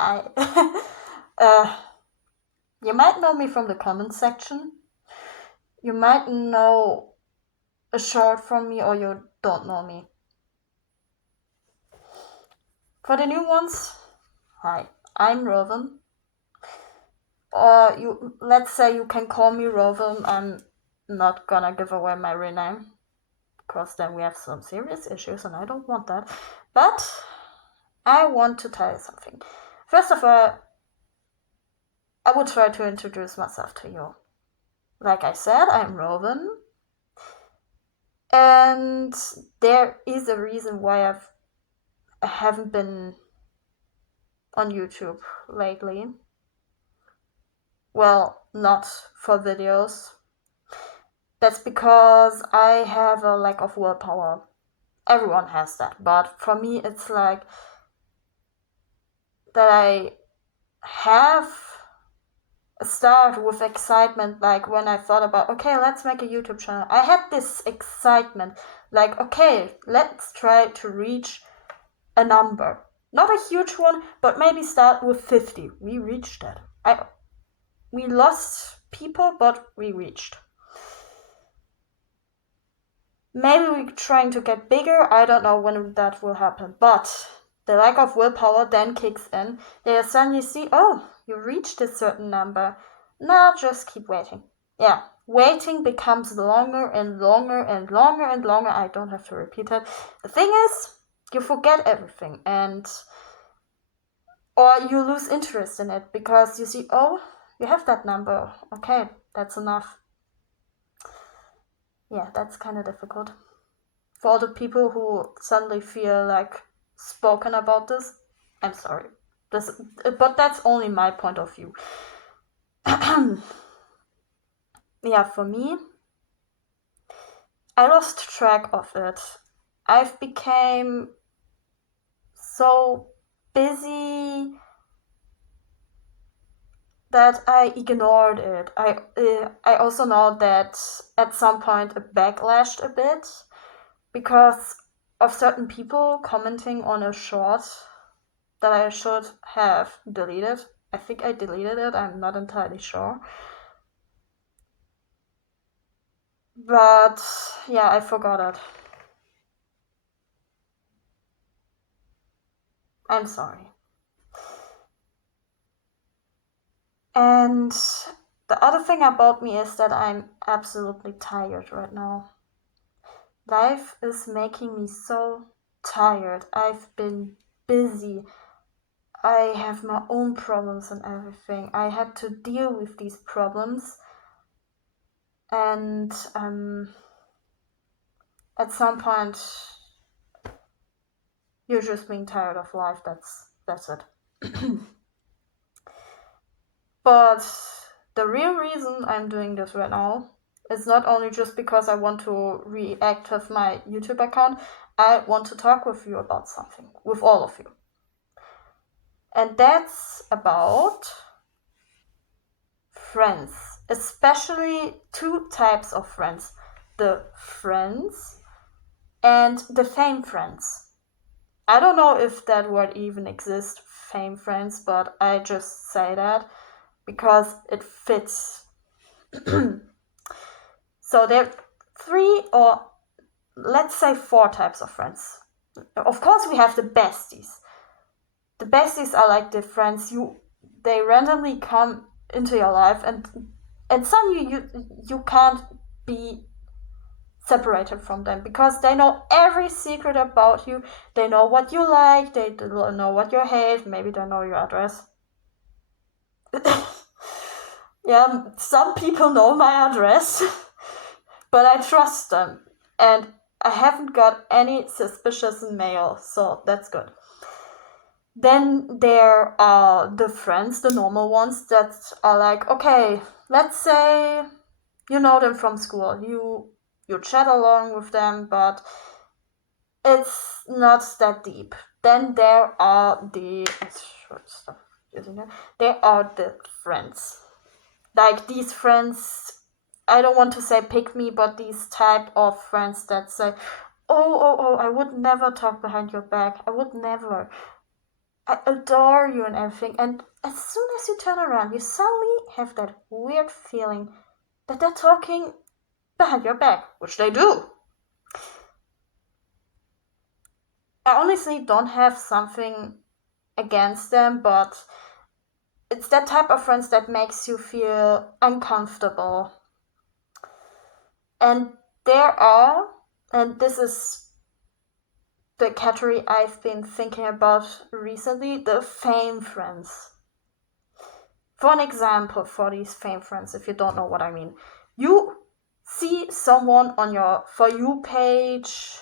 Hi. uh, you might know me from the comment section. You might know a short from me, or you don't know me. For the new ones, hi, I'm Rowan. Or let's say you can call me Rowan. I'm not gonna give away my real name, because then we have some serious issues, and I don't want that. But I want to tell you something. First of all, I will try to introduce myself to you. Like I said, I'm Rowan. And there is a reason why I haven't been on YouTube lately. Well, not for videos. That's because I have a lack of willpower. Everyone has that, but for me it's like that I have a start with excitement, like when I thought about, okay, let's make a YouTube channel. I had this excitement, like, okay, let's try to reach a number. Not a huge one, but maybe start with 50. We reached that. We lost people, but we reached. Maybe we're trying to get bigger. I don't know when that will happen. But the lack of willpower then kicks in. They suddenly see, oh, you reached a certain number. Now just keep waiting. Yeah, waiting becomes longer and longer and longer and longer. I don't have to repeat it. The thing is, you forget everything, or you lose interest in it because you see, oh, you have that number. Okay, that's enough. Yeah, that's kind of difficult. For all the people who suddenly feel like spoken about this, I'm sorry. But that's only my point of view. Yeah, for me, I lost track of it. I've became so busy that I ignored it. I also know that at some point it backlashed a bit because of certain people commenting on a short that I should have deleted. I think I deleted it, I'm not entirely sure. But yeah, I forgot it. I'm sorry. And the other thing about me is that I'm absolutely tired right now. Life is making me so tired. I've been busy. I have my own problems and everything. I had to deal with these problems. And at some point, you're just being tired of life. That's it. But the real reason I'm doing this right now is not only just because I want to reactive my YouTube account. I want to talk with you about something, with all of you. And that's about friends, especially two types of friends: the friends and the fame friends. I don't know if that word even exists, fame friends, but I just say that because it fits. So there are 3, or let's say 4 types of friends. Of course, we have the besties. The besties are like the friends they randomly come into your life, and suddenly you can't be separated from them because they know every secret about you. They know what you like, they know what you hate, maybe they know your address. Yeah, some people know my address, but I trust them, and I haven't got any suspicious mail, so that's good. Then there are the friends, the normal ones that are like, okay, let's say you know them from school, you chat along with them, but it's not that deep. Then there are the friends. Like these friends, I don't want to say pick me, but these type of friends that say, oh, I would never talk behind your back. I would never. I adore you and everything, and as soon as you turn around, you suddenly have that weird feeling that they're talking behind your back, which they do. I honestly don't have something against them, but it's that type of friends that makes you feel uncomfortable. And there are, and this is the category I've been thinking about recently, the fame friends. For an example, for these fame friends, if you don't know what I mean, you see someone on your For You page,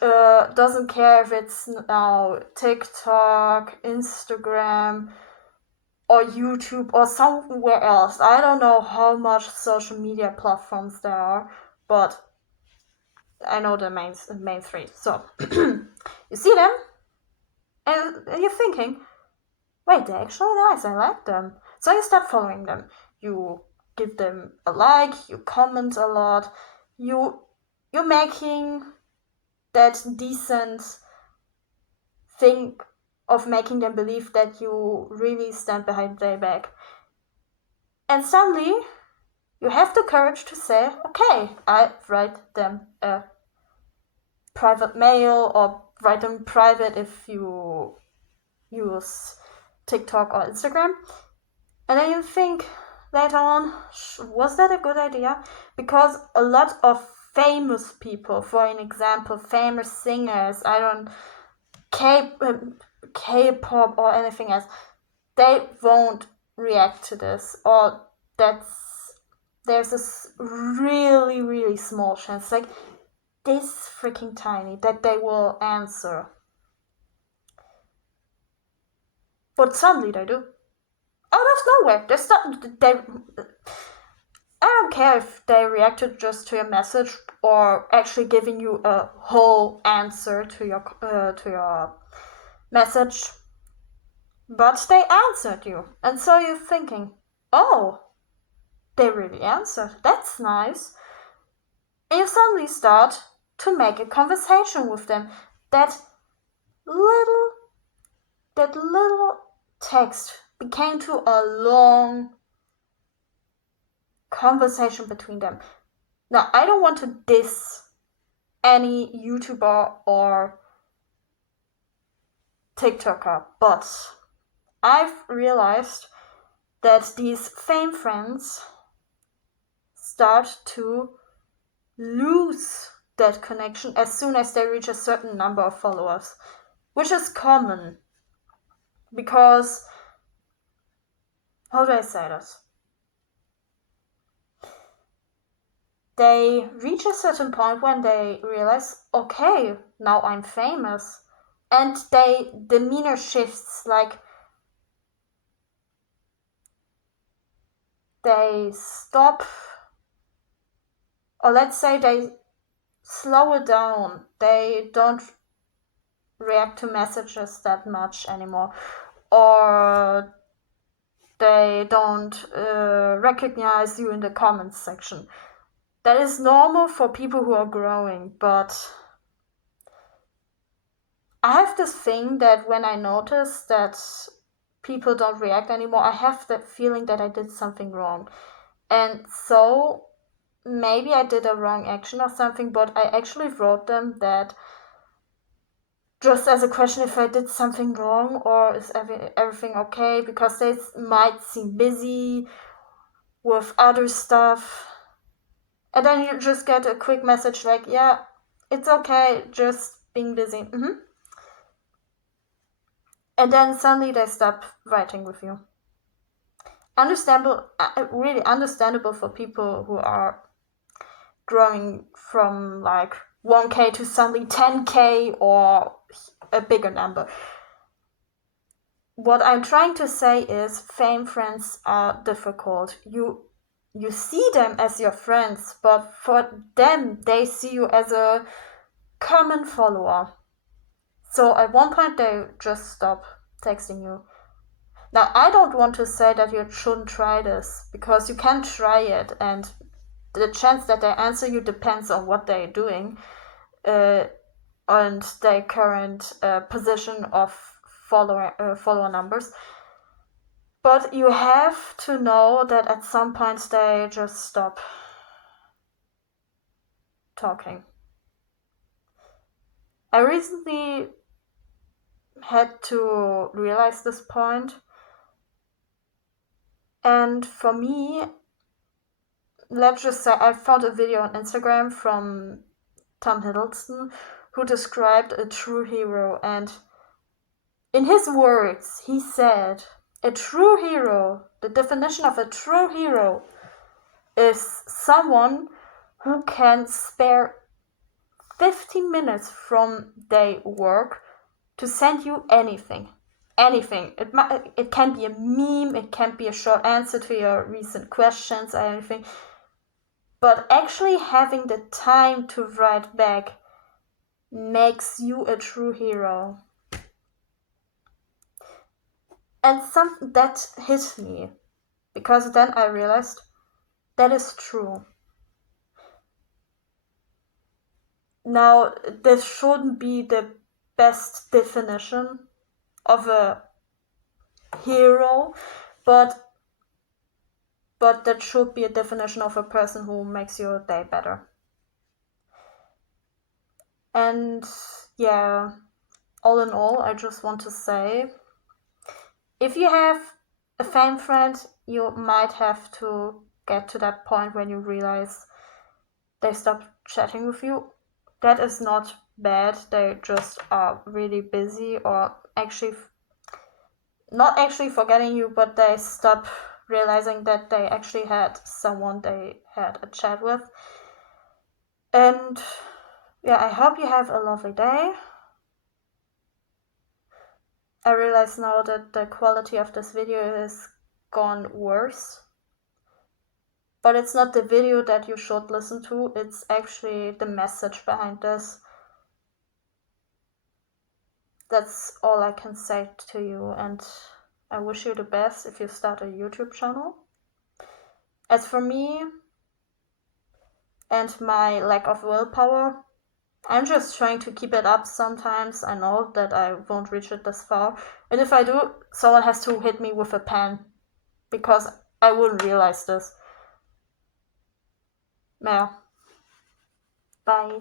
doesn't care if it's now TikTok, Instagram, or YouTube, or somewhere else. I don't know how much social media platforms there are, but I know the main three. So you see them, and you're thinking, wait, they're actually nice, I like them. So you start following them. You give them a like, you comment a lot, you're making that decent thing of making them believe that you really stand behind their back. And suddenly, you have the courage to say, okay, I write them a private mail, or write them private if you use TikTok or Instagram. And then you think later on, was that a good idea? Because a lot of famous people, for an example, famous singers, K-pop or anything else, they won't react to this, or there's this really, really small chance, like this freaking tiny, that they will answer. But suddenly they do. Out of nowhere, I don't care if they reacted just to your message or actually giving you a whole answer to your message, but they answered you, and so you're thinking, oh, they really answered. That's nice. And you suddenly start to make a conversation with them. That little text became to a long conversation between them. Now, I don't want to diss any YouTuber or TikToker, but I've realized that these fame friends start to lose that connection as soon as they reach a certain number of followers, which is common because, how do I say this? They reach a certain point when they realize, okay, now I'm famous, and their demeanor shifts, like they stop, or let's say they slow it down. They don't react to messages that much anymore, or they don't recognize you in the comments section. That is normal for people who are growing, but I have this thing that when I notice that people don't react anymore, I have that feeling that I did something wrong. And so maybe I did a wrong action or something, but I actually wrote them that, just as a question, if I did something wrong or is everything okay, because they might seem busy with other stuff. And then you just get a quick message like, yeah, it's okay, just being busy. And then suddenly they stop writing with you. Understandable, really understandable for people who are growing from like 1K to suddenly 10K or a bigger number. What I'm trying to say is fame friends are difficult. You see them as your friends, but for them, they see you as a common follower. So at one point, they just stop texting you. Now, I don't want to say that you shouldn't try this, because you can try it, and the chance that they answer you depends on what they're doing and their current position of follower numbers. But you have to know that at some point they just stop talking. I recently had to realize this point, and for me, let's just say I found a video on Instagram from Tom Hiddleston who described a true hero, and in his words, he said, a true hero, the definition of a true hero is someone who can spare 15 minutes from their work to send you anything. Anything. It can be a meme, it can be a short answer to your recent questions, anything. But actually having the time to write back makes you a true hero. And something that hit me, because then I realized that is true. Now, this shouldn't be the best definition of a hero, but that should be a definition of a person who makes your day better. And yeah, all in all, I just want to say, if you have a fan friend, you might have to get to that point when you realize they stop chatting with you. That is not bad, they just are really busy, or actually not actually forgetting you, but they stop realizing that they actually had someone they had a chat with. And yeah, I hope you have a lovely day. I realize now that the quality of this video has gone worse, but it's not the video that you should listen to, it's actually the message behind this. That's all I can say to you, and I wish you the best if you start a YouTube channel. As for me and my lack of willpower, I'm just trying to keep it up sometimes. I know that I won't reach it this far, and if I do, someone has to hit me with a pen, because I wouldn't realize this. Yeah. Bye.